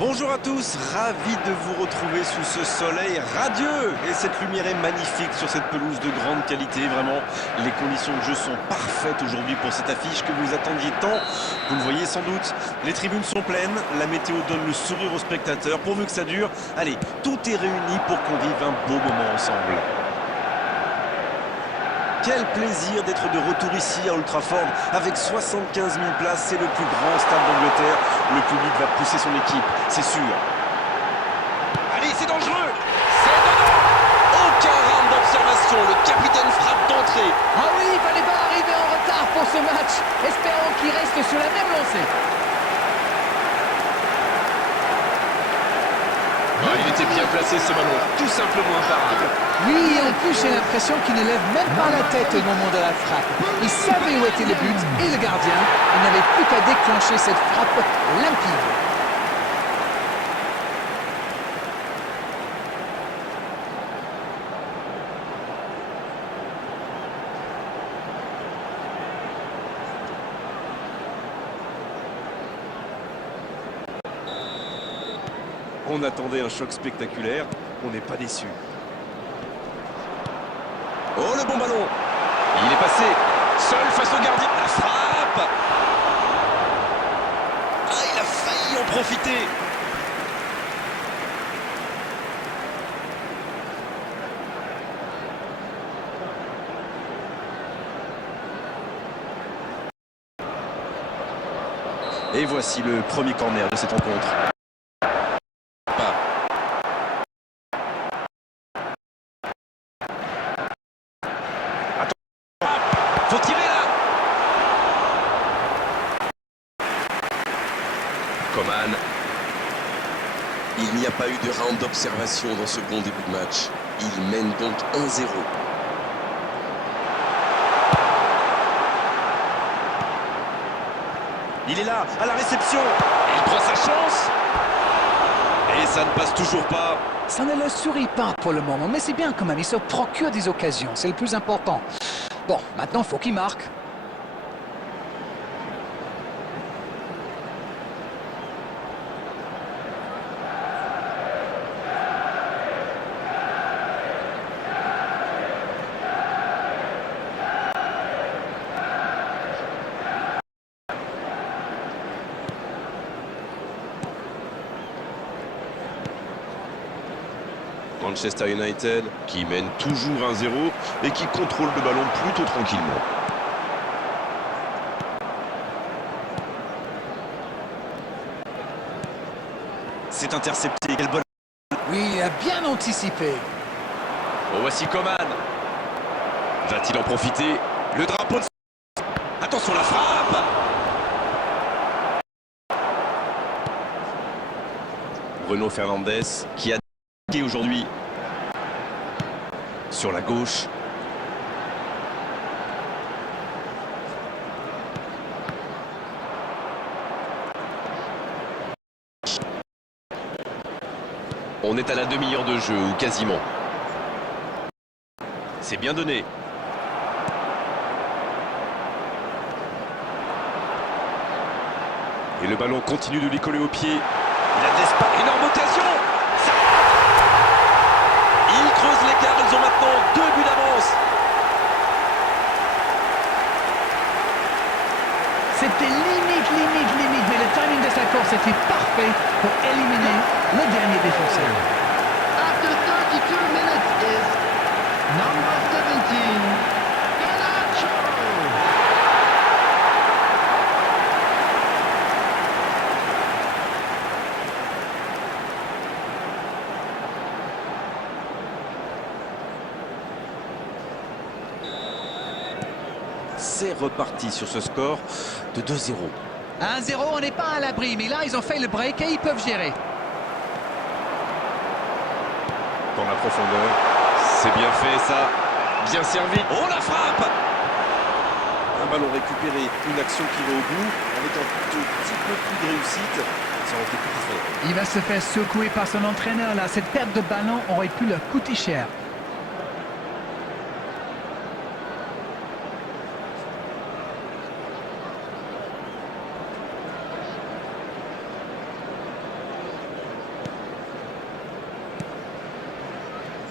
Bonjour à tous, ravi de vous retrouver sous ce soleil radieux. Et cette lumière est magnifique sur cette pelouse de grande qualité. Vraiment, les conditions de jeu sont parfaites aujourd'hui pour cette affiche que vous attendiez tant. Vous le voyez sans doute, les tribunes sont pleines, la météo donne le sourire aux spectateurs. Pourvu que ça dure, allez, tout est réuni pour qu'on vive un beau moment ensemble. Quel plaisir d'être de retour ici à Old Trafford avec 75 000 places, c'est le plus grand stade d'Angleterre. Le public va pousser son équipe, c'est sûr. Allez, c'est dangereux. C'est dedans. Aucun round d'observation, le capitaine frappe d'entrée. Ah oui, il fallait pas arriver en retard pour ce match. Espérons qu'il reste sur la même lancée. Il était bien placé ce ballon, tout simplement imparable. Oui, et en plus j'ai l'impression qu'il ne lève même pas la tête au moment de la frappe. Il savait où était le but et le gardien. Il n'avait plus qu'à déclencher cette frappe limpide. On attendait un choc spectaculaire, on n'est pas déçu. Oh, le bon ballon. Il est passé. Seul face au gardien. La frappe. Ah, il a failli en profiter. Et voici le premier corner de cette rencontre. Faut tirer là. Coman. Il n'y a pas eu de round d'observation dans ce bon début de match. Il mène donc 1-0. Il est là, à la réception. Il prend sa chance. Et ça ne passe toujours pas. Ça ne le sourit pas pour le moment, mais c'est bien quand même. Il se procure des occasions, c'est le plus important. Bon, maintenant, il faut qu'il marque. Manchester United qui mène toujours 1-0 et qui contrôle le ballon plutôt tranquillement. C'est intercepté. Quel bol. Oui, il a bien anticipé. Oh, voici Coman. Va-t-il en profiter? Le drapeau de... Attention, la frappe. Bruno Fernandes qui a aujourd'hui sur la gauche. On est à la demi-heure de jeu ou quasiment. C'est bien donné. Et le ballon continue de lui coller au pied. Il a de l'espace. Énorme occasion. Ils creusent l'écart, ils ont maintenant 2 buts d'avance. C'était limite, mais le timing de sa course était parfait pour éliminer le dernier défenseur. After 32 minutes is number 17, Garnacho. C'est reparti sur ce score de 2-0. 1-0, on n'est pas à l'abri, mais là, ils ont fait le break et ils peuvent gérer. Dans la profondeur. C'est bien fait ça. Bien servi. Oh, la frappe. Un ballon récupéré, une action qui va au bout. Avec un tout petit peu plus de réussite, ça aurait été parfait. Il va se faire secouer par son entraîneur là. Cette perte de ballon aurait pu leur coûter cher.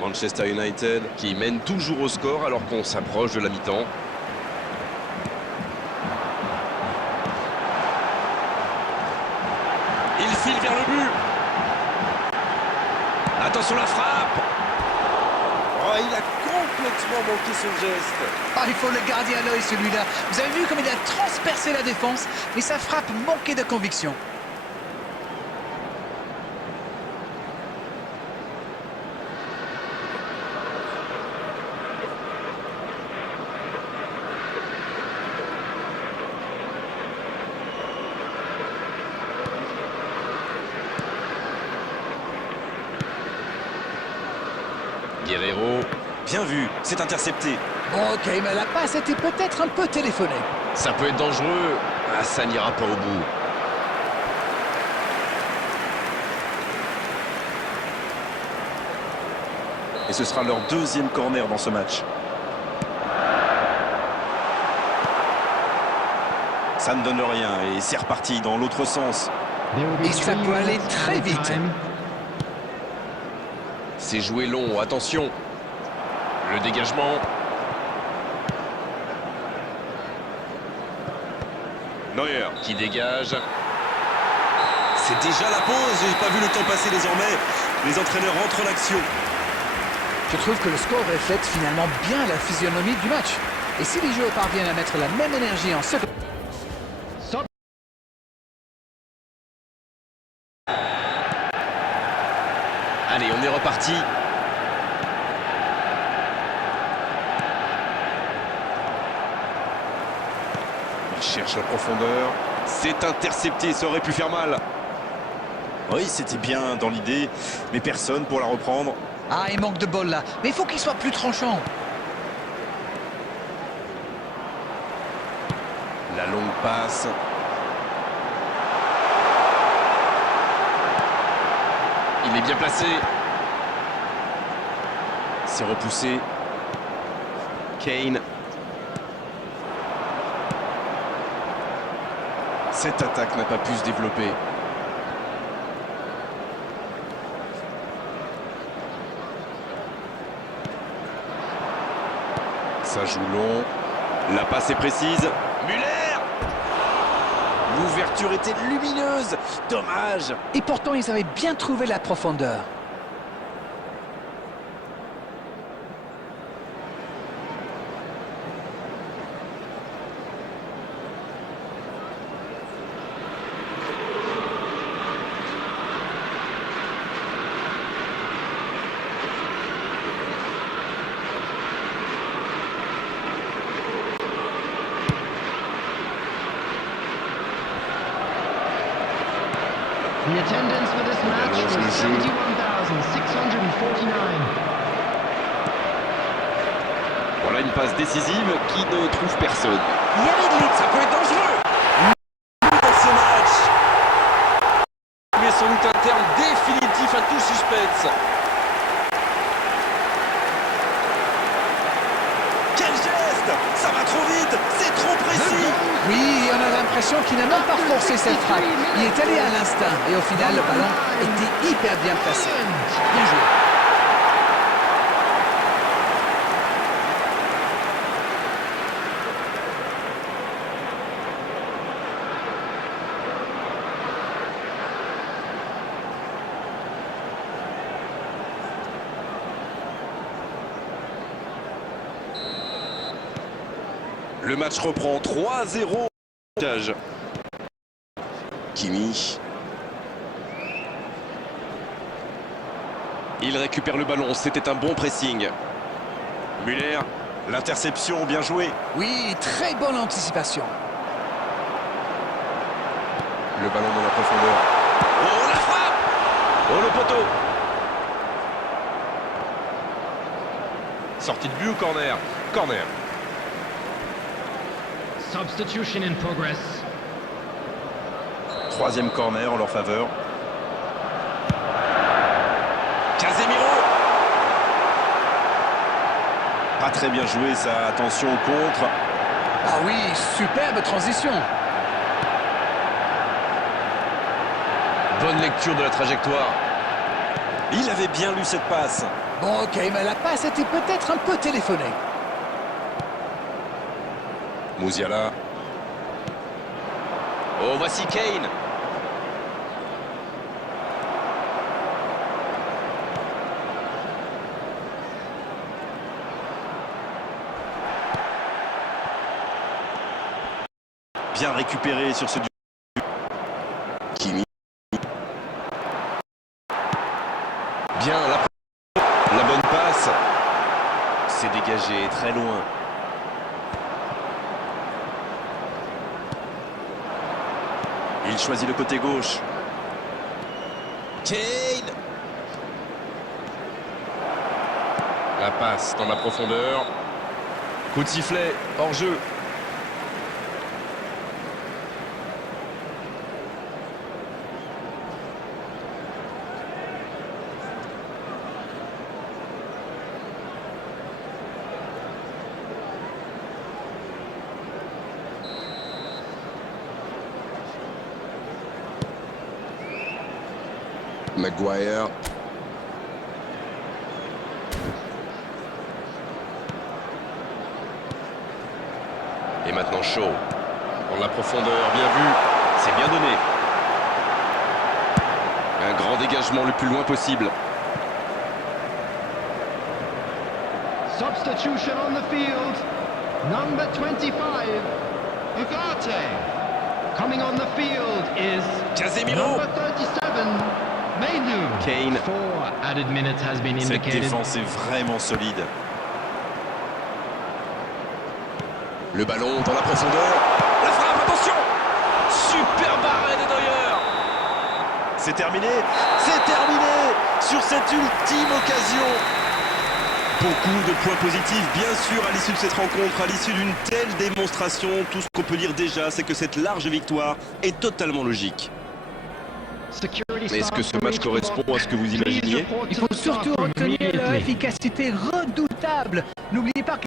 Manchester United qui mène toujours au score alors qu'on s'approche de la mi-temps. Il file vers le but. Attention la frappe. Oh, il a complètement manqué son geste. Ah, il faut le garder à l'œil celui-là. Vous avez vu comme il a transpercé la défense, mais sa frappe manquait de conviction. Guerreiro. Bien vu, c'est intercepté. Ok, mais la passe était peut-être un peu téléphonée. Ça peut être dangereux. Ah, ça n'ira pas au bout. Et ce sera leur deuxième corner dans ce match. Ça ne donne rien et c'est reparti dans l'autre sens. There will be Et ça 3 peut aller minutes très added vite. time. C'est joué long, attention. Le dégagement. Neuer. Qui dégage. C'est déjà la pause, j'ai pas vu le temps passer désormais. Les entraîneurs entrent en action. Je trouve que le score reflète finalement bien la physionomie du match. Et si les joueurs parviennent à mettre la même énergie en seconde... Sub- Allez, on est reparti. Il cherche la profondeur. C'est intercepté, ça aurait pu faire mal. Oui, c'était bien dans l'idée, mais personne pour la reprendre. Ah, il manque de bol là. Mais il faut qu'il soit plus tranchant. La longue passe. Il est bien placé. C'est repoussé. Kane. Cette attaque n'a pas pu se développer. Ça joue long. La passe est précise. Müller! L'ouverture était lumineuse. Dommage. Et pourtant, ils avaient bien trouvé la profondeur. The attendance for this match allonge le was jeu. 71,649. Voilà une passe décisive qui ne trouve personne. Il y avait de l'île. Ça peut être dangereux. Dans ce match. Mais sans doute un terme définitif à tout suspense. Quel geste! Ça va trop vite. C'est trop précis. Oui, on a l'impression qu'il n'a même pas forcé cette frappe. Il est allé à l'instinct. Et au final, le ballon était hyper bien placé. Bien joué. Le match reprend 3-0. Kimi. Il récupère le ballon, c'était un bon pressing. Müller, l'interception, bien joué. Oui, très bonne anticipation. Le ballon dans la profondeur. Oh, la frappe! Oh, le poteau! Sortie de but ou corner? Corner. Substitution in progress. Troisième corner en leur faveur. Casemiro! Pas très bien joué ça, attention au contre. Ah oui, superbe transition. Bonne lecture de la trajectoire. Il avait bien lu cette passe. Bon, ok, mais la passe était peut-être un peu téléphonée. Musiala. Oh, voici Kane. Bien récupéré sur ce duel. Kimi. Bien la bonne passe. C'est dégagé très loin. Il choisit le côté gauche. Kane. La passe dans la profondeur. Coup de sifflet, hors jeu. Maguire. Et maintenant Shaw. Dans la profondeur, bien vu. C'est bien donné. Un grand dégagement le plus loin possible. Substitution on the field. Number 25. Ugarte. Coming on the field is Casemiro. number 37. Mainu. Kane. 4 added minutes has been Cette indicated. défense est vraiment solide. Le ballon dans la profondeur. La frappe, attention. Super barré de Neuer. C'est terminé. C'est terminé sur cette ultime occasion. Beaucoup de points positifs, bien sûr, à l'issue de cette rencontre, à l'issue d'une telle démonstration. Tout ce qu'on peut dire déjà, c'est que cette large victoire est totalement logique. Security Est-ce que ce match correspond à ce que vous imaginiez? Il faut surtout retenir leur efficacité redoutable. N'oubliez pas que